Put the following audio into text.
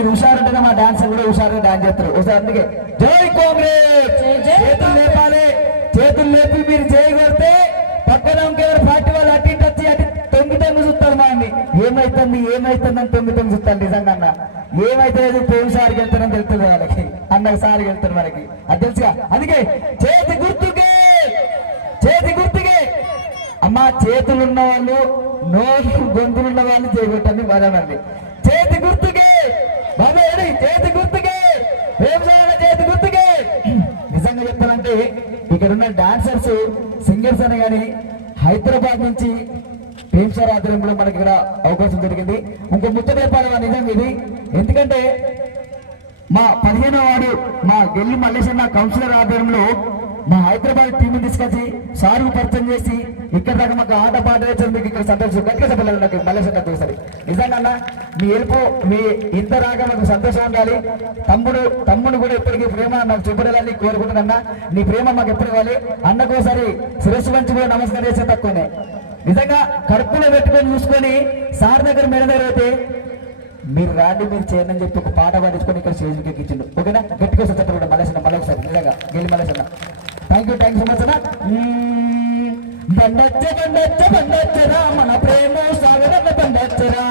మీరు హుషారుంటేనే మా డాన్స్ కూడా హుషారుగా డాన్స్ చేస్తారు హుషారు. అందుకే జై కాంగ్రెస్, చేతులు లేపాలి. చేతులు లేపి మీరు చేయగలిగితే పక్కన ఇంకెవరు పార్టీ వాళ్ళు అటు ఇటు వచ్చి అటు తొంగి చూస్తారు మా అన్ని ఏమైతుంది ఏమైతుందని తొంగి చూస్తారు. నిజంగా అన్న ఏమైతే పేరు సార్కి వెళ్తారని తెలుస్తుంది వాళ్ళకి, అన్నకు సార్కి వెళ్తారు మనకి అది తెలుసుగా. అందుకే చేతి గుర్తుకే, చేతి గుర్తుకే. అమ్మా చేతులున్న వాళ్ళు నోరు గొంతులున్న వాళ్ళు చేయగొట్టండి మరనండి. చేతి గుర్తుకే బాబు, చేతి గుర్తుకే, వ్యవసాయ చేతి గుర్తుకే. నిజంగా చెప్తానంటే ఇక్కడ ఉన్న డాన్సర్స్ సింగర్స్ అని కానీ హైదరాబాద్ నుంచి ప్రేమ్సార్ ఆధ్వర్యంలో మనకి ఇక్కడ అవకాశం జరిగింది. ఇంకో ముచ్చట చెప్పాలి నిజంగా ఇది, ఎందుకంటే మా 15వ వార్డు మా గెల్లి మల్లేశన్న కౌన్సిలర్ ఆధ్వర్యంలో మా హైదరాబాద్ టీం తీసుకొచ్చి సారు పరిచయం చేసి ఇక్కడ దాకా మాకు ఆట పాట వేసారు. మీకు ఇక్కడ సంతోషం గట్టిగా చెప్పలేదు నాకు మల్లేశన్న చూసారి. నిజంగా మీ హెల్ప్ మీ ఇంత రాగా నాకు సంతోషం ఉండాలి. తమ్ముడు కూడా ఎప్పటికీ ప్రేమ నాకు చూపడాలని కోరుకుంటున్నా. నీ ప్రేమ మాకు ఎప్పుడు ఇవ్వాలి. అన్నకోసారి శిరస్సు వంచి కూడా నమస్కారం చేసే తక్కువనే. నిజంగా కడుపులో పెట్టుకొని చూసుకొని సార్ దగ్గర మెడ దగ్గర అయితే మీరు రాండి మీరు చేయండి అని చెప్పి ఒక పాట పాడించుకొని ఇక్కడ స్టేజ్కి ఎక్కించిండు. ఓకేనా, గట్టిగా చెప్పండి మల్లేశన్న మళ్ళొకసారి. నిజంగా గెలి మల్లేశన్న థ్యాంక్ యూ సో మచ్ అన్న. బండచ్చరా మన ప్రేమ సాగర బండచ్చరా.